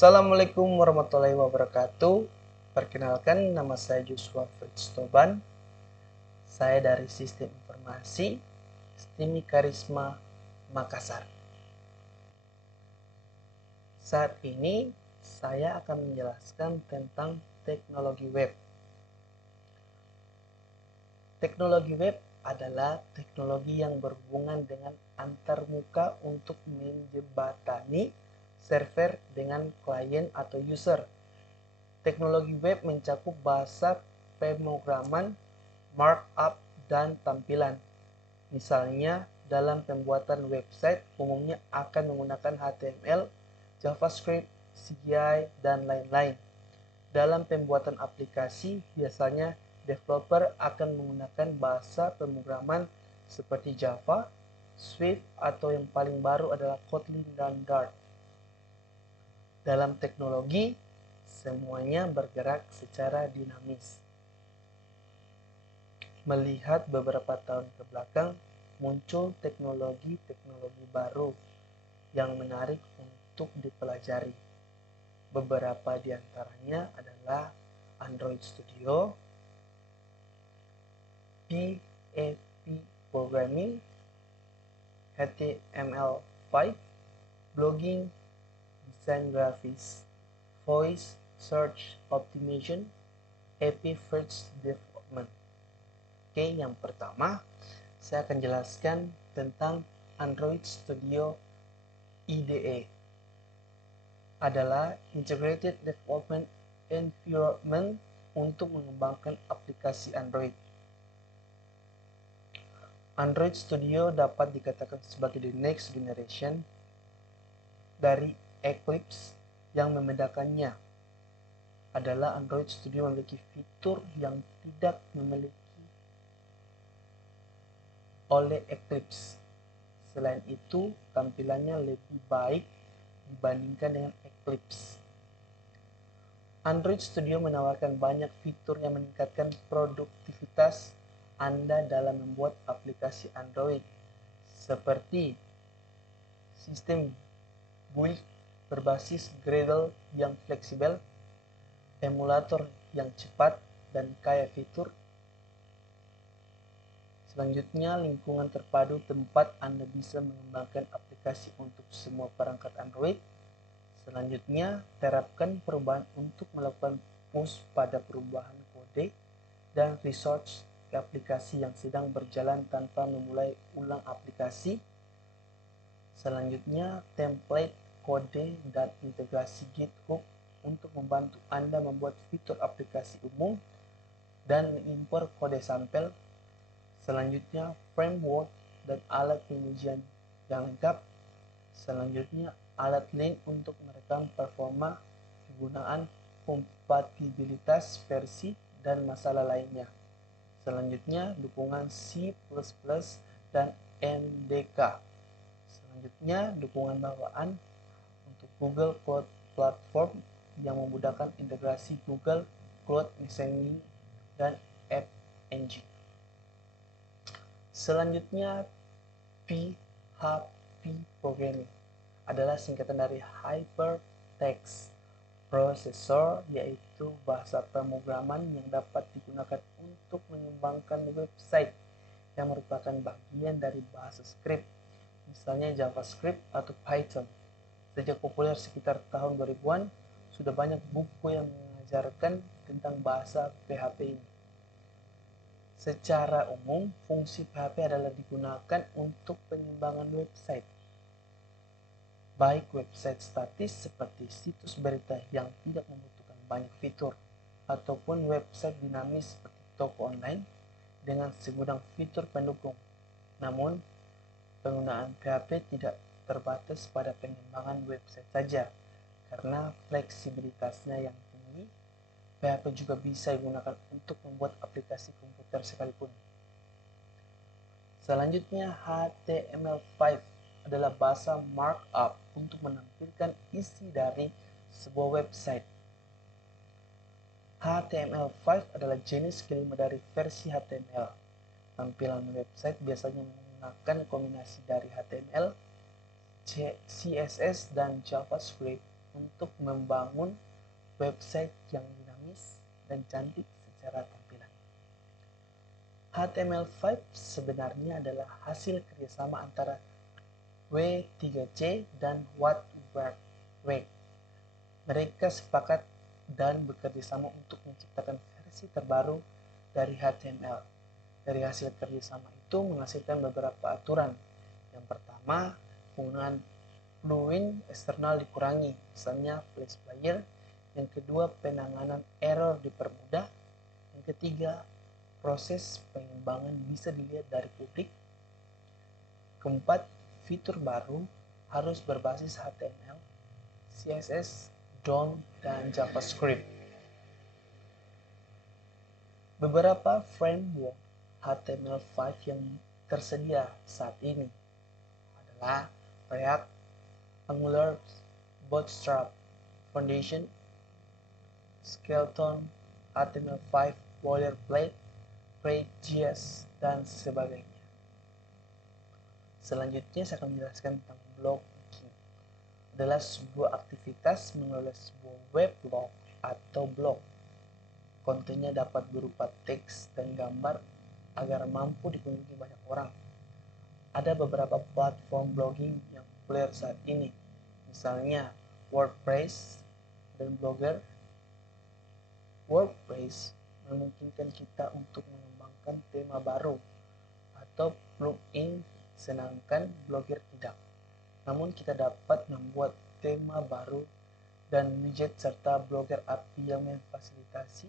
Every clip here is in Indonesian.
Assalamualaikum warahmatullahi wabarakatuh. Perkenalkan, nama saya Joshua Fritz Toban. Saya dari Sistem Informasi STIMI Karisma Makassar. Saat ini saya akan menjelaskan tentang teknologi web. Teknologi web adalah teknologi yang berhubungan dengan antarmuka untuk menjembatani server dengan klien atau user. Teknologi web mencakup bahasa pemrograman, markup, dan tampilan. Misalnya, dalam pembuatan website umumnya akan menggunakan HTML, JavaScript, CGI, dan lain-lain. Dalam pembuatan aplikasi, biasanya developer akan menggunakan bahasa pemrograman seperti Java, Swift, atau yang paling baru adalah Kotlin dan Dart. Dalam teknologi, semuanya bergerak secara dinamis. Melihat beberapa tahun ke belakang, muncul teknologi-teknologi baru yang menarik untuk dipelajari. Beberapa di antaranya adalah Android Studio, PHP Programming, HTML5, blogging, desain grafis, voice search optimization, API First Development. Oke, yang pertama saya akan jelaskan tentang Android Studio IDE. Adalah Integrated Development Environment untuk mengembangkan aplikasi Android. Android Studio dapat dikatakan sebagai the next generation dari Eclipse. Yang membedakannya adalah Android Studio memiliki fitur yang tidak dimiliki oleh Eclipse. Selain itu, tampilannya lebih baik dibandingkan dengan Eclipse. Android Studio menawarkan banyak fitur yang meningkatkan produktivitas Anda dalam membuat aplikasi Android, seperti sistem build berbasis Gradle yang fleksibel, emulator yang cepat dan kaya fitur. Selanjutnya, lingkungan terpadu tempat Anda bisa mengembangkan aplikasi untuk semua perangkat Android. Selanjutnya, terapkan perubahan untuk melakukan push pada perubahan kode dan resource ke aplikasi yang sedang berjalan tanpa memulai ulang aplikasi. Selanjutnya, template, kode, dan integrasi GitHub untuk membantu Anda membuat fitur aplikasi umum dan mengimpor kode sampel. Selanjutnya, framework dan alat pengujian yang lengkap. Selanjutnya, alat link untuk merekam performa, kegunaan, kompatibilitas versi, dan masalah lainnya. Selanjutnya, dukungan C++ dan NDK. Selanjutnya, dukungan bawaan untuk Google Cloud Platform yang memudahkan integrasi Google Cloud Messaging dan App Engine. Selanjutnya, PHP Programming adalah singkatan dari Hypertext Processor, yaitu bahasa pemrograman yang dapat digunakan untuk mengembangkan website yang merupakan bagian dari bahasa script, misalnya JavaScript atau Python. Sejak populer sekitar tahun 2000-an, sudah banyak buku yang mengajarkan tentang bahasa PHP ini. Secara umum, fungsi PHP adalah digunakan untuk pengembangan website. Baik website statis seperti situs berita yang tidak membutuhkan banyak fitur, ataupun website dinamis seperti toko online dengan segudang fitur pendukung. Namun, penggunaan PHP tidak terbatas pada pengembangan website saja, karena fleksibilitasnya yang tinggi. PHP juga bisa digunakan untuk membuat aplikasi komputer sekalipun. Selanjutnya, HTML5 adalah bahasa markup untuk menampilkan isi dari sebuah website. HTML5 adalah jenis kelima dari versi HTML. Tampilan website biasanya menggunakan kombinasi dari HTML, CSS, dan JavaScript untuk membangun website yang dinamis dan cantik secara tampilan. HTML5 sebenarnya adalah hasil kerjasama antara W3C dan WordWeb. Mereka sepakat dan bekerja sama untuk menciptakan versi terbaru dari HTML. Dari hasil kerjasama itu menghasilkan beberapa aturan. Yang pertama, penggunaan plugin eksternal dikurangi, misalnya Flash Player. Yang kedua, penanganan error dipermudah. Yang ketiga, proses pengembangan bisa dilihat dari publik. Keempat, fitur baru harus berbasis HTML, CSS, DOM, dan JavaScript. Beberapa framework HTML5 yang tersedia saat ini adalah React, Angular, Bootstrap, Foundation, Skeleton, HTML5, Boilerplate, React.js, dan sebagainya. Selanjutnya saya akan menjelaskan tentang blogging. Adalah sebuah aktivitas mengelola sebuah weblog atau blog. Kontennya dapat berupa teks dan gambar agar mampu dikunjungi banyak orang. Ada beberapa platform blogging yang populer saat ini, misalnya WordPress dan Blogger. WordPress memungkinkan kita untuk mengembangkan tema baru atau plugin, sedangkan Blogger tidak. Namun kita dapat membuat tema baru dan widget serta Blogger API yang memfasilitasi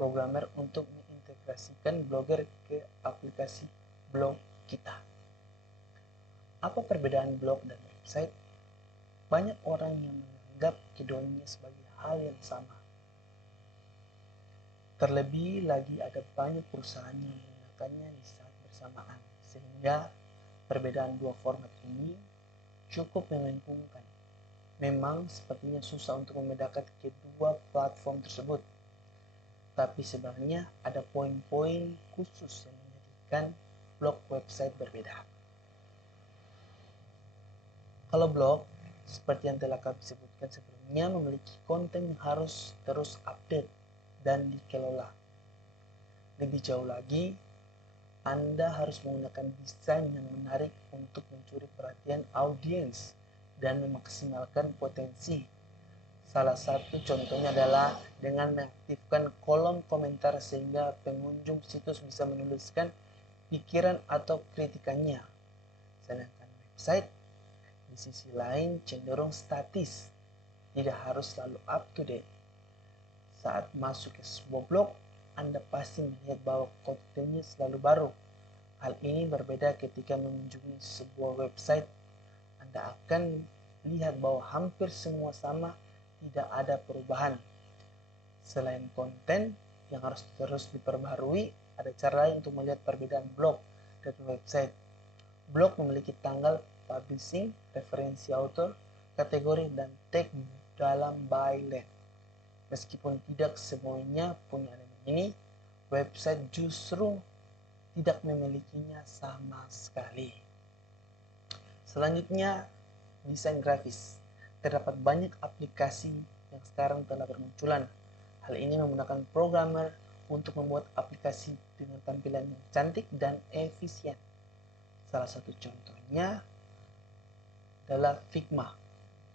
programmer untuk mengintegrasikan Blogger ke aplikasi blog kita. Apa perbedaan blog dan website? Banyak orang yang menganggap keduanya sebagai hal yang sama. Terlebih lagi ada banyak perusahaan yang menggunakannya di saat bersamaan, sehingga perbedaan dua format ini cukup membingungkan. Memang sepertinya susah untuk membedakan kedua platform tersebut, tapi sebenarnya ada poin-poin khusus yang menjadikan blog website berbeda. Kalau blog, seperti yang telah kami sebutkan sebelumnya, memiliki konten yang harus terus update dan dikelola. Lebih jauh lagi, Anda harus menggunakan desain yang menarik untuk mencuri perhatian audiens dan memaksimalkan potensi. Salah satu contohnya adalah dengan mengaktifkan kolom komentar sehingga pengunjung situs bisa menuliskan pikiran atau kritikannya. Sedangkan website di sisi lain cenderung statis, tidak harus selalu up to date. Saat masuk ke sebuah blog, Anda pasti melihat bahwa kontennya selalu baru. Hal ini berbeda ketika mengunjungi sebuah website. Anda akan lihat bahwa hampir semua sama, tidak ada perubahan. Selain konten yang harus terus diperbaharui, ada cara lain untuk melihat perbedaan blog dan website. Blog memiliki tanggal publishing, referensi author, kategori, dan tag dalam byline. Meskipun tidak semuanya punya elemen ini, website justru tidak memilikinya sama sekali. Selanjutnya, desain grafis. Terdapat banyak aplikasi yang sekarang telah bermunculan. Hal ini menggunakan programmer untuk membuat aplikasi dengan tampilan yang cantik dan efisien. Salah satu contohnya adalah Figma.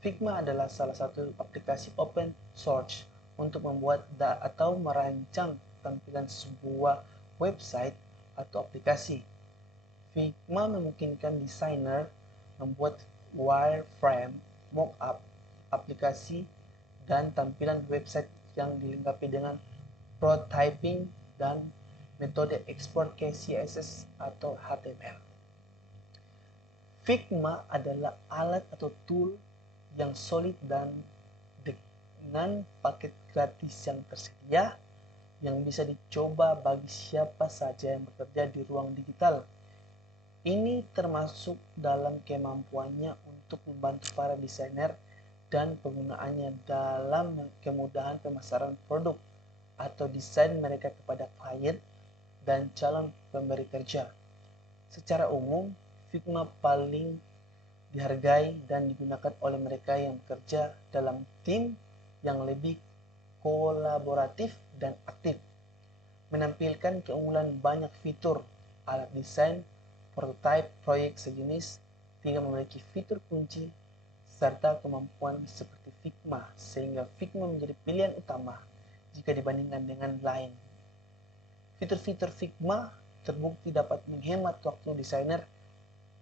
Figma adalah salah satu aplikasi open source untuk membuat atau merancang tampilan sebuah website atau aplikasi. Figma memungkinkan desainer membuat wireframe, mockup, aplikasi, dan tampilan website yang dilengkapi dengan prototyping dan metode ekspor ke CSS atau HTML. Figma adalah alat atau tool yang solid dan dengan paket gratis yang tersedia yang bisa dicoba bagi siapa saja yang bekerja di ruang digital. Ini termasuk dalam kemampuannya untuk membantu para desainer dan penggunaannya dalam kemudahan pemasaran produk atau desain mereka kepada klien dan calon pemberi kerja. Secara umum, Figma paling dihargai dan digunakan oleh mereka yang bekerja dalam tim yang lebih kolaboratif dan aktif, menampilkan keunggulan banyak fitur, alat desain, prototipe proyek sejenis, tidak memiliki fitur kunci, serta kemampuan seperti Figma, sehingga Figma menjadi pilihan utama jika dibandingkan dengan lain. Fitur-fitur Figma terbukti dapat menghemat waktu desainer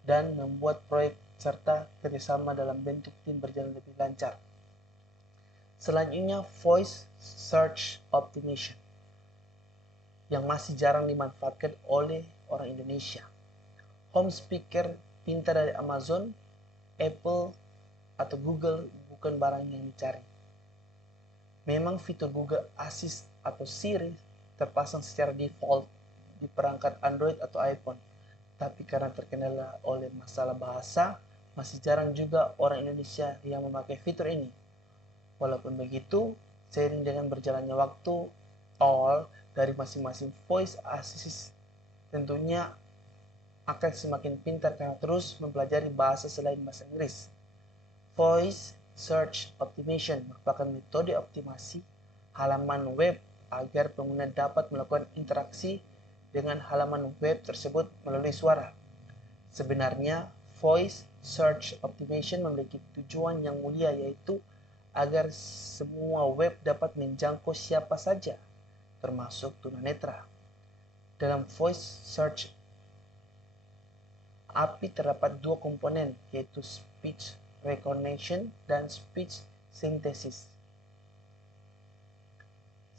dan membuat proyek serta kerjasama dalam bentuk tim berjalan lebih lancar. Selanjutnya, Voice Search Optimization yang masih jarang dimanfaatkan oleh orang Indonesia. Home speaker pintar dari Amazon, Apple, atau Google bukan barang yang dicari. Memang fitur Google Assist atau Siri terpasang secara default di perangkat Android atau iPhone, tapi karena terkendala oleh masalah bahasa, masih jarang juga orang Indonesia yang memakai fitur ini. Walaupun begitu, seiring dengan berjalannya waktu, all dari masing-masing voice assist tentunya akan semakin pintar karena terus mempelajari bahasa selain bahasa Inggris. Voice Search Optimization merupakan metode optimasi halaman web agar pengguna dapat melakukan interaksi dengan halaman web tersebut melalui suara. Sebenarnya, Voice Search Optimization memiliki tujuan yang mulia, yaitu agar semua web dapat menjangkau siapa saja, termasuk tunanetra. Dalam Voice Search API terdapat dua komponen, yaitu Speech Recognition dan Speech Synthesis.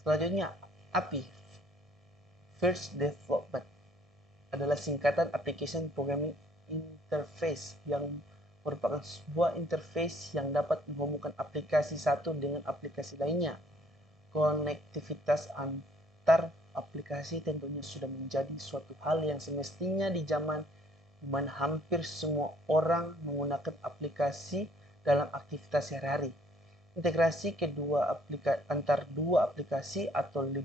Selanjutnya, API First Development adalah singkatan Application Programming Interface yang merupakan sebuah interface yang dapat menghubungkan aplikasi satu dengan aplikasi lainnya. Konektivitas antar aplikasi tentunya sudah menjadi suatu hal yang semestinya di zaman di mana hampir semua orang menggunakan aplikasi dalam aktivitas sehari-hari. Integrasi antar dua aplikasi atau lebih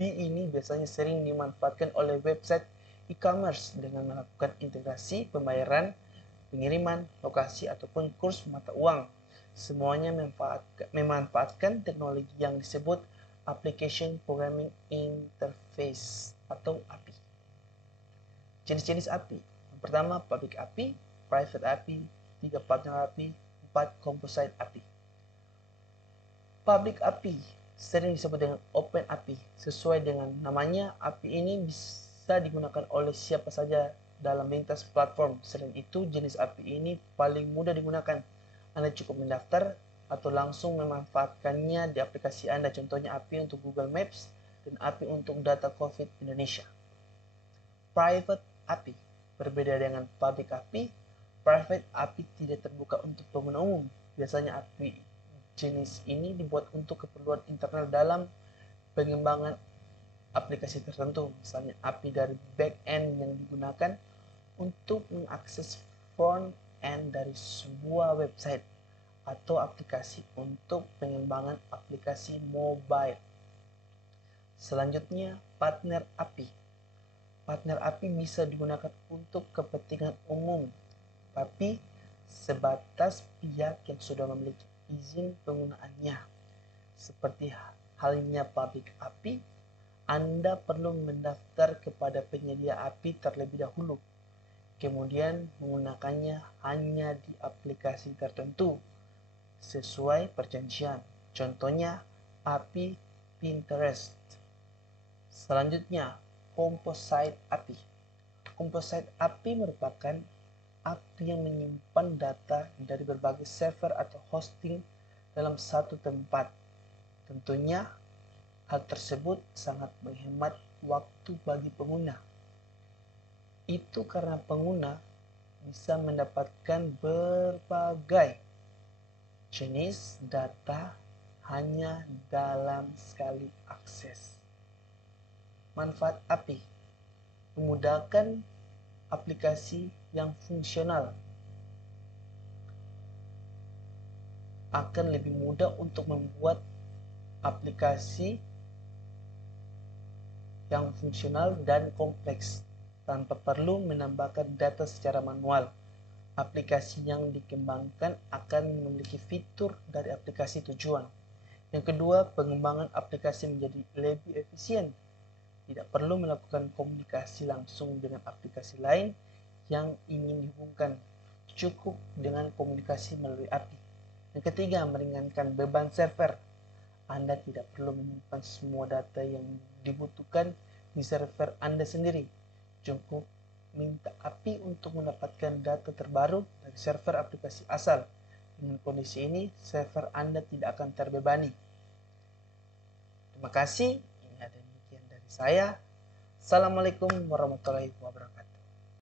ini biasanya sering dimanfaatkan oleh website e-commerce dengan melakukan integrasi pembayaran, pengiriman, lokasi, ataupun kurs mata uang. Semuanya memanfaatkan teknologi yang disebut Application Programming Interface atau API. Jenis-jenis API. Yang pertama, Public API, Private API, 3 Partner API, 4 Composite API. Public API sering disebut dengan Open API. Sesuai dengan namanya, API ini bisa digunakan oleh siapa saja dalam lintas platform. Selain itu, jenis API ini paling mudah digunakan. Anda cukup mendaftar atau langsung memanfaatkannya di aplikasi Anda. Contohnya API untuk Google Maps dan API untuk data COVID Indonesia. Private API berbeda dengan Public API. Private API tidak terbuka untuk pengguna umum. Biasanya API jenis ini dibuat untuk keperluan internal dalam pengembangan aplikasi tertentu. Misalnya API dari back-end yang digunakan untuk mengakses front-end dari sebuah website atau aplikasi untuk pengembangan aplikasi mobile. Selanjutnya, Partner API. Partner API bisa digunakan untuk kepentingan umum, tapi sebatas pihak yang sudah memiliki izin penggunaannya. Seperti halnya Public API, Anda perlu mendaftar kepada penyedia API terlebih dahulu, kemudian menggunakannya hanya di aplikasi tertentu sesuai perjanjian. Contohnya API Pinterest. Selanjutnya, Composite API. Composite API merupakan API yang menyimpan data dari berbagai server atau hosting dalam satu tempat. Tentunya, hal tersebut sangat menghemat waktu bagi pengguna. Itu karena pengguna bisa mendapatkan berbagai jenis data hanya dalam sekali akses. Manfaat API memudahkan aplikasi yang fungsional. Akan lebih mudah untuk membuat aplikasi yang fungsional dan kompleks tanpa perlu menambahkan data secara manual. aplikasi yang dikembangkan akan memiliki fitur dari aplikasi tujuan. Yang kedua, pengembangan aplikasi menjadi lebih efisien. Tidak perlu melakukan komunikasi langsung dengan aplikasi lain yang ingin dihubungkan. Cukup dengan komunikasi melalui API. Yang ketiga, meringankan beban server. Anda tidak perlu menyimpan semua data yang dibutuhkan di server Anda sendiri. Cukup minta API untuk mendapatkan data terbaru dari server aplikasi asal. Dengan kondisi ini, server Anda tidak akan terbebani. Terima kasih. Ini ada demikian dari saya. Assalamualaikum warahmatullahi wabarakatuh.